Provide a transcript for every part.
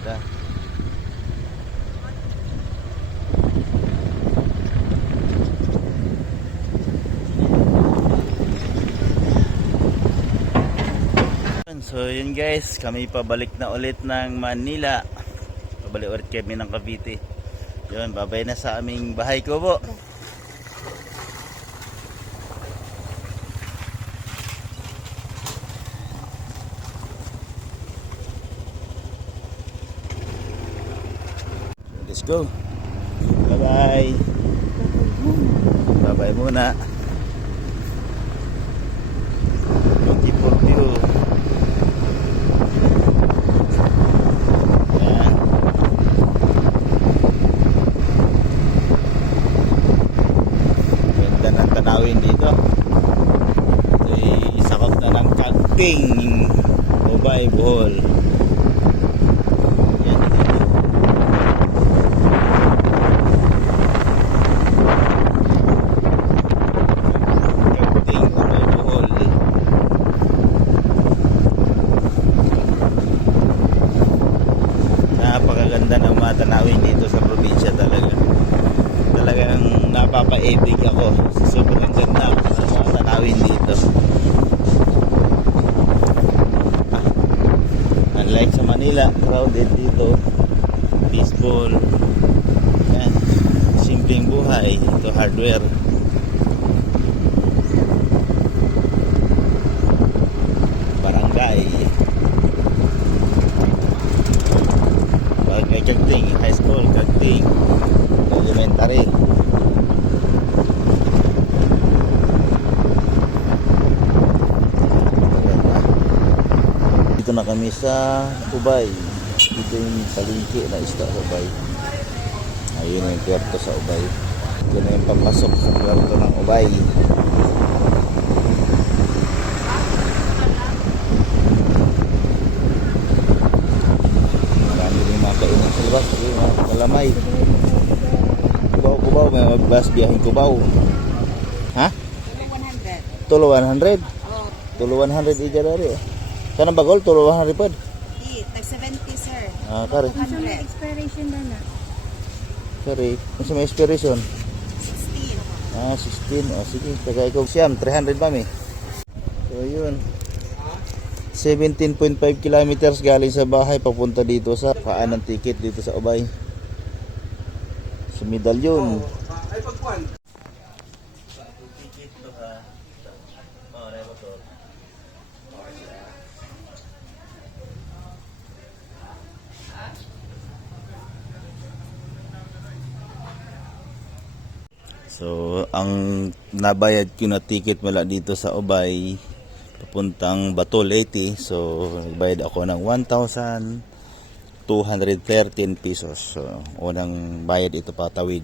Ganda. So yun guys, kami pabalik na ulit ng Manila. Pabalik ulit kami ng Cavite. Yun, babay na sa aming bahay ko po. Let's go. Bye-bye. Bye-bye muna. Beautiful view. Ayan. Ganda ng tanawin dito. Ito'y sakop na ng Kagting, Ubay, Bohol. Napakaganda ng mga tanawin dito sa probinsya talaga. Talagang napapaibig ako. Sobrang ganda ng mga tanawin dito. Unlike sa Manila, crowded dito. Peaceful. Yan. Simpleng buhay. Ito hardware. Barangay. May Kagting, high school, Kagting, elementary. Dito na kami sa Ubay. Dito yung palengke na isda sa Ubay. Ayun yung puerto sa Ubay. Ito na yung papasok sa puerto ng Ubay. Kainan sa labas, malamay. Kubaw, may magbas biyahing Kubaw. Ha? Tulo 100. Tulo 100 ija dari. Kanang bagol tulo 100 pod. Tag 70 sir. Ah, kare. Ano may expiration na na? Kare, ano may expiration? 16. Ah, 16. Oh, sige, tagay ko siyam 300 mami. So, yun. 17.5 kilometers galing sa bahay papunta dito sa paan ng ticket dito sa Ubay. Sa Medalyon. Ay pagkuan. So, ang nabayad ko na ticket mula dito sa Ubay papuntang Batol 80. So, bayad ako ng 1,213 pesos. So, unang bayad ito patawid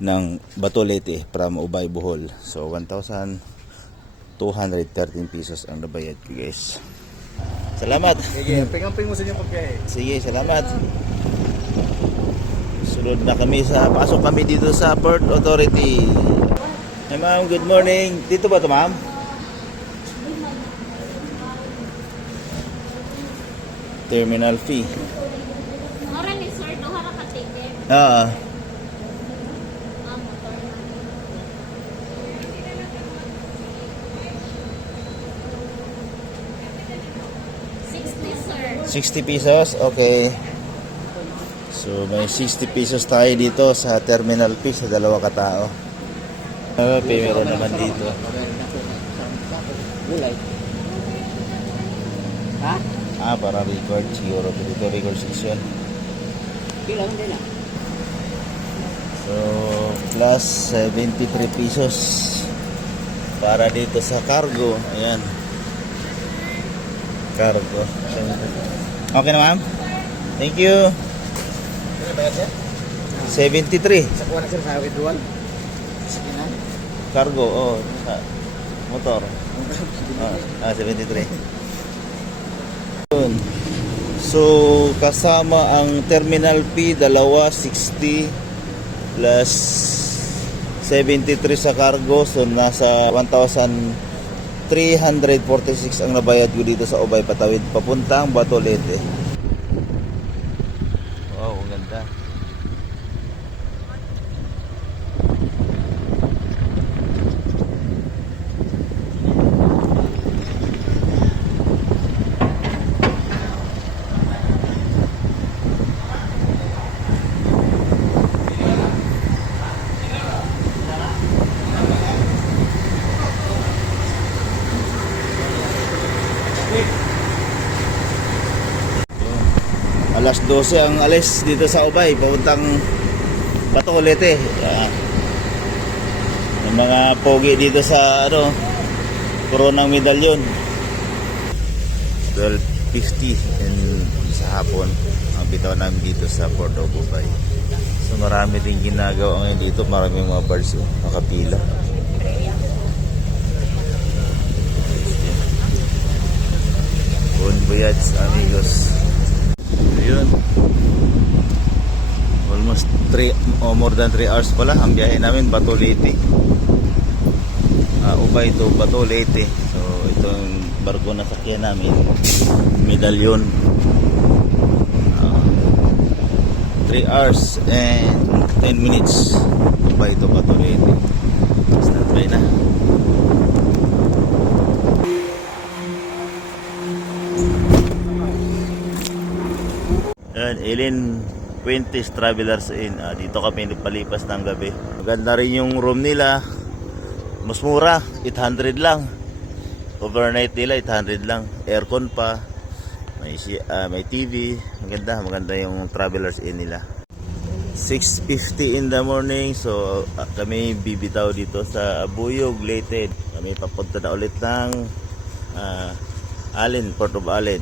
ng Batol 80 from Ubay, Bohol. So, 1,213 pesos ang nabayad ko guys. Salamat. Sige, pingamping mo sa inyong pagkain. Sige, salamat. Sunod na kami pasok kami dito sa Port Authority. Hey ma'am, good morning. Dito ba ito ma'am? Terminal fee. Ora ni sir, duha ra ka ticket. Ah. Motor na. $60 sir. 60 pesos? Okay. So, may 60 pesos tayo dito sa terminal fee sa dalawa katao. Meron naman dito. Gulay. Ha? Ah, para record siguro. Dito record section. Kilang din ah. So, plus 73 pesos para dito sa cargo. Ayan. Cargo. Okay na ma'am? Thank you. Ano bayad sir? 73. Sa kuha na sir sa withdrawal? Sige na. Cargo, oh. Sa motor. 73. Yun. So, kasama ang terminal fee, dalawa, 60 plus 73 sa cargo. So, nasa 1,346 ang nabayad ko dito sa Ubay patawid papuntang Batolete. Ganda. Alas 12 ang alis dito sa Ubay, papuntang Bacolete. Yung mga pogi dito sa Coronang Medalyon. 12:50 sa hapon ang bitaw namin dito sa Port of Ubay. So marami din ginagawa ngayon dito, maraming mga bars nakapila. Bon voyage amigos. Ayun. Almost 3 or more than 3 hours pala ang biyahe namin, Bacolete. Ubay to Bacolete. So itong barko na sakyan namin, Medalyon. 3 hours and 10 minutes Ubay to Bacolete. Start by na. Alien Puentes Travelers Inn. Dito kami nagpalipas ng gabi. Maganda rin yung room nila. Mas mura, 800 lang. Overnight nila 800 lang. Aircon pa. May TV. Maganda yung Travelers Inn nila. 6:50 in the morning. So kami bibitaw dito sa Buyog, Leyte. Kami papunta na ulit ng Allen, Port of Allen.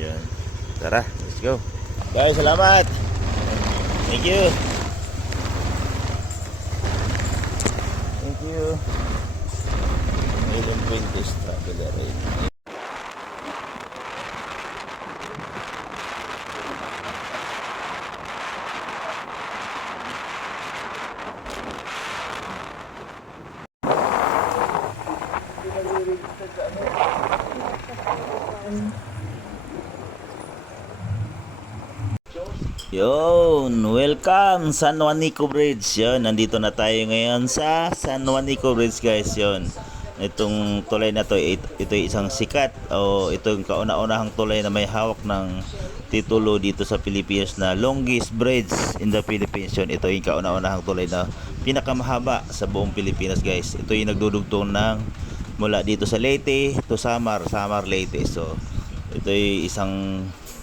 Yan. Tara, let's go. Guys, salamat. Thank you. Thank you. Alien Puentes Traveler Inn. Yun, welcome San Juanico Bridge. Yun, nandito na tayo ngayon sa San Juanico Bridge, guys. Yun, itong tulay na to, ito isang sikat o itong kauna-unahang tulay na may hawak ng titulo dito sa Pilipinas na longest bridge in the Philippines. Yun, ito yung kauna-unahang tulay na pinakamahaba sa buong Pilipinas, guys. Ito yung nagdudugtong ng mula dito sa Leyte to Samar Leyte. So ito yung isang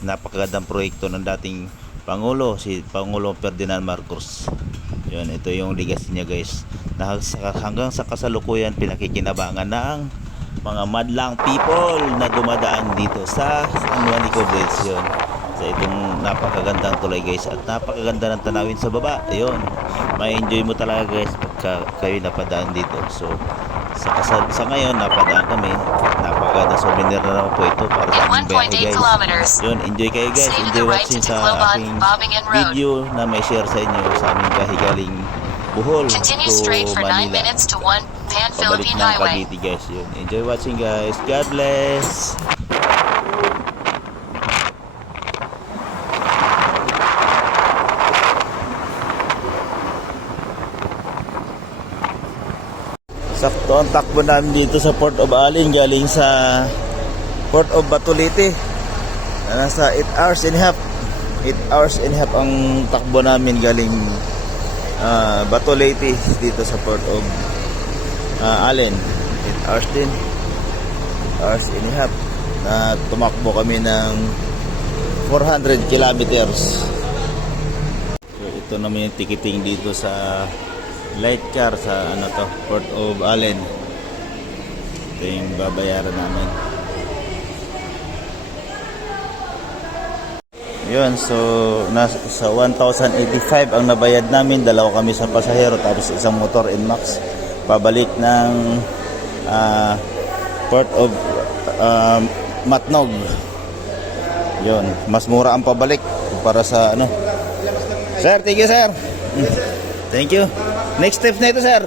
napakagandang proyekto ng dating Pangulo, si Pangulo Ferdinand Marcos. Yun, ito yung legacy niya, guys. Na hanggang sa kasalukuyan pinakikinabangan ng mga madlang people na dumadaan dito sa San Juanico Bridge. Yun, sa itong napakagandang tulay, guys, at napakaganda ng tanawin sa baba. Ayun, may enjoy mo talaga, guys, pagka kayo napadaan dito. So sa ngayon napadaan kami, napakaganda souvenir na naman po ito para sa aming biyahe, guys. Yun, enjoy kayo, guys, enjoy watching sa aking video na may share sa inyo sa aming biyahe galing Bohol to Manila, pabalik ng Cavite, guys. Yun, enjoy watching, guys. God bless. Sakto ang takbo namin dito sa Port of Allen galing sa Port of Bacolete. Nasa 8 hours and a half. 8 hours and a half ang takbo namin galing Bacolete dito sa Port of Allen. 8 hours din. 8 hours and a half. Tumakbo kami ng 400 kilometers. So, ito naman yung ticketing dito sa light car sa Port of Allen. Ito yung babayaran namin. Yun, so sa 1,085 ang nabayad namin. Dalawa kami sa pasahero tapos isang motor NMAX pabalik ng Port of Matnog. Yun, mas mura ang pabalik para sa Sir, thank you, sir. Thank you. Next step na ito, sir.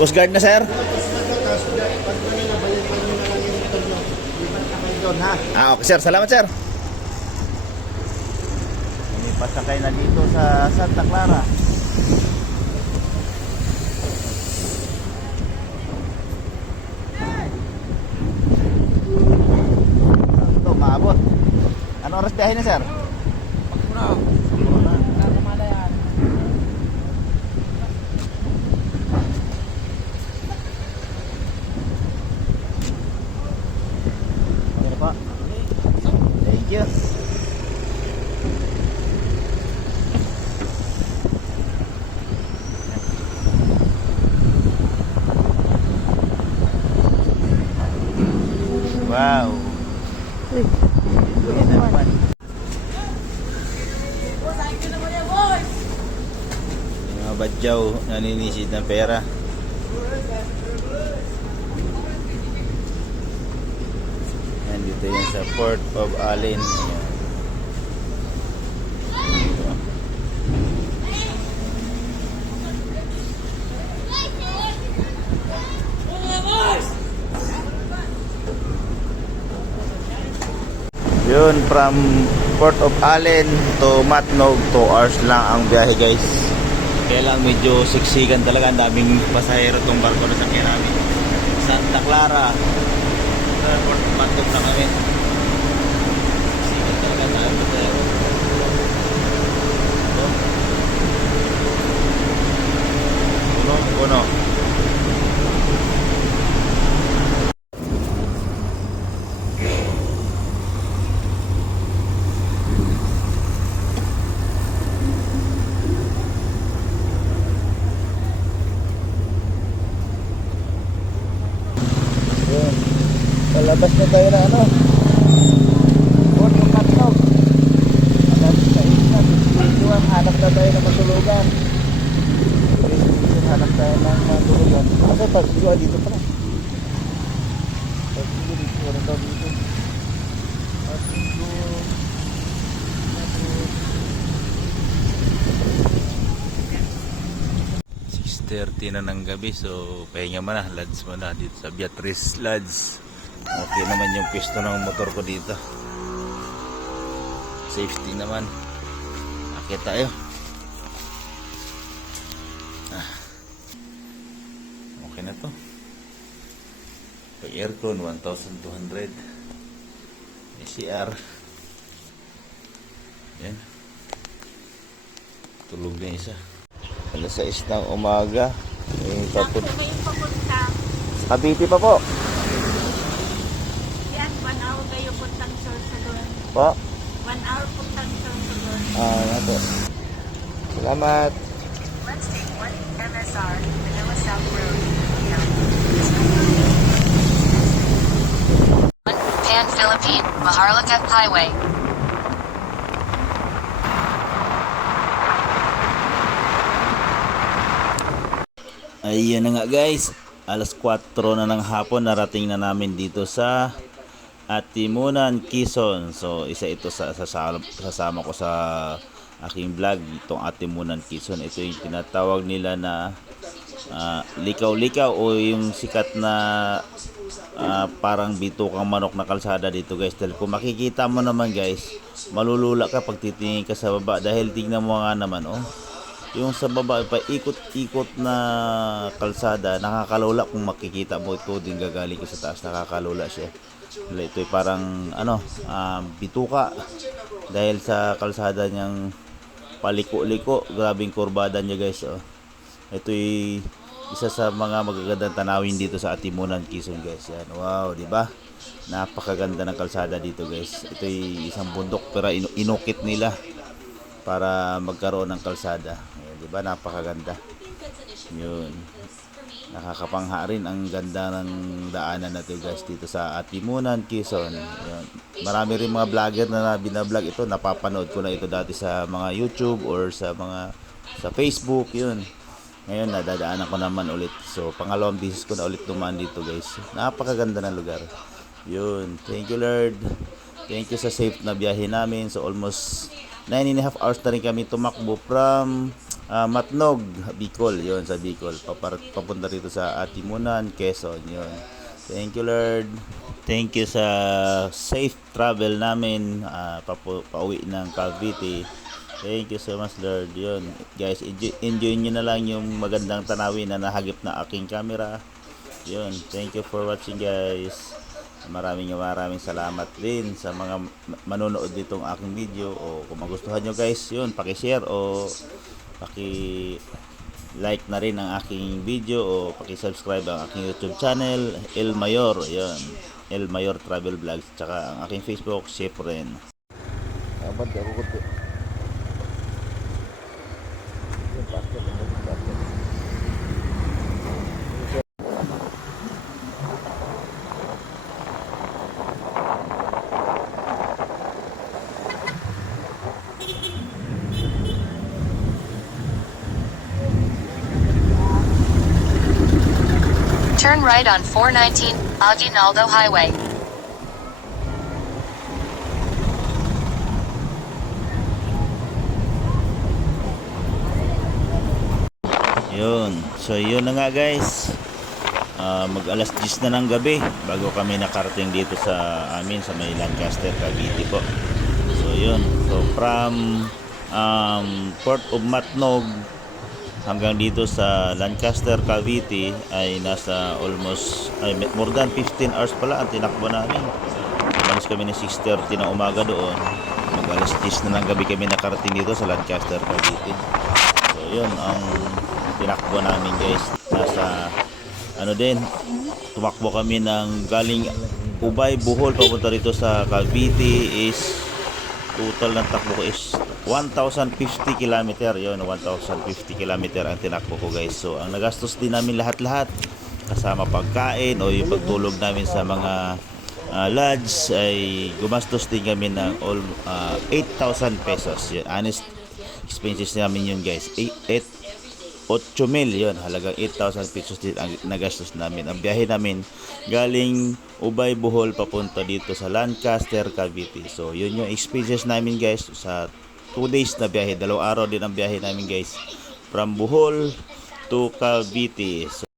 Coast Guard na, sir. Okay, sir. Salamat, sir. pasakay na dito sa Santa Clara. Ito, maabot. Ano oras biyahe na, sir? Muna. Okay pa. Thank you. Wow. Yan naman. Yung mga badyaw naninisid ng pera. Nandito yan sa Port of Allen. Ayan. Yun, from Port of Allen to Matnog, 2 hours lang ang biyahe guys. Kaya lang medyo siksikan talaga, ang daming pasahero tong barko na sakyan namin. Santa Clara, Port of Matnog na kami. Siksikan talaga, ang daming pasahero. Ito. Puno. Yun. Palabas na tayo na ano. Port of Matnog. Alas 6 na, 51. Hanap na tayo ng matulugan. Hanap tayo ng matulugan. Kasi pag-iwa dito pala. Pag-iwa dito. Ano daw dito? Pag-iwa. 6:30 na ng gabi, so pahinga mo na, lads mo na dito sa Beatrice Lodge. Okay naman yung pisto ng motor ko dito, safety naman. Akit tayo. Okay na to. May aircon 1,200, may CR. Yan, tulog na isa. Alas 6 ng umaga. Saan kayo papunta? Sa Cavite pa po. Yan, 1 hour kayo puntang Sorsogon. Po. 1 hour puntang Sorsogon. Ano po. Salamat. Let's take 1 MSR, Manila South Road. Pan Philippine, Maharlika Highway. Ayun na nga guys. Alas 4 na ng hapon, narating na namin dito sa Atimunan, Quezon. So isa ito sa sasama ko sa aking vlog, itong Atimunan, Quezon. Ito yung tinatawag nila na likaw-likaw o yung sikat na parang bitukang manok na kalsada dito guys. Dahil kung makikita mo naman guys, malulula ka pag titingin ka sa baba. Dahil tignan mo nga naman yung sa baba pa ikot-ikot na kalsada, nakakalula kung makikita mo. Ito din gagaling ko sa taas, nakakalula siya. Ito ay parang bituka dahil sa kalsada niyang paliko-liko. Grabing kurbada niya guys. Ito ay isa sa mga magagandang tanawin dito sa Atimunan, Quezon guys. Yan. Wow, di ba? Napakaganda ng kalsada dito guys. Ito ay isang bundok pero inukit nila para magkaroon ng kalsada. Ayan, di ba? Napakaganda. Yun. Nakakapangha rin ang ganda ng daanan natin guys dito sa Atimunan, Quezon. Yun. Marami rin mga vlogger na binablog ito. Napapanood ko na ito dati sa mga YouTube or sa Facebook. Yun. Ngayon nadadaanan ko naman ulit. So pangalawang beses ko na ulit dumaan dito guys. Napakaganda ng lugar. Yun. Thank you Lord. Thank you sa safe na biyahe namin. So almost 9.5 hours na rin kami tumakbo from Matnog, Bicol. Yun, sa Bicol. Papunta rito sa Atimunan, Quezon. Yun. Thank you Lord. Thank you sa safe travel namin pauwi ng Cavite. Thank you so much, Lord. Yun, guys, enjoy nyo na lang yung magandang tanawin na nahagip na aking camera. Yun, thank you for watching, guys. Maraming salamat din sa mga manonood ditong aking video. O kung magustuhan nyo, guys, yun, paki-share o paki-like na rin ang aking video o paki-subscribe ang aking YouTube channel, El Mayor. Yun, El Mayor Travel Vlogs. Tsaka ang aking Facebook, Chef Ren. Abad ako ko. Turn right on 419 Aguinaldo Highway. Yun. So yun na nga, guys. Mag alas 10 na ng gabi bago kami nakarating dito sa amin sa may Lancaster, Cavite po. So yun. So from Port of Matnog hanggang dito sa Lancaster, Cavite ay nasa almost more than 15 hours pala ang tinakbo namin. Umalis kami ng 6:30 na umaga doon. Mag alas 10 na ng gabi kami nakarating dito sa Lancaster, Cavite. So yun ang tinakbo namin, guys. Nasa tumakbo kami ng galing Ubay, Bohol papunta rito sa Cavite is total ng takbo ko is 1,050 km. Yun, 1,050 km ang tinakbo ko, guys. So ang nagastos din namin lahat-lahat kasama pagkain o yung pagtulog namin sa mga lodge ay gumastos din kami ng 8,000 pesos. Yun, honest expenses namin yun, guys. 8,000 yun, halagang 8,000 pesos din ang nagastos namin. Ang biyahe namin galing Ubay, Bohol papunta dito sa Lancaster, Cavite. So yun yung expenses namin, guys, sa 2 days na biyahe. 2 araw din ang biyahe namin, guys, from Bohol to Cavite. So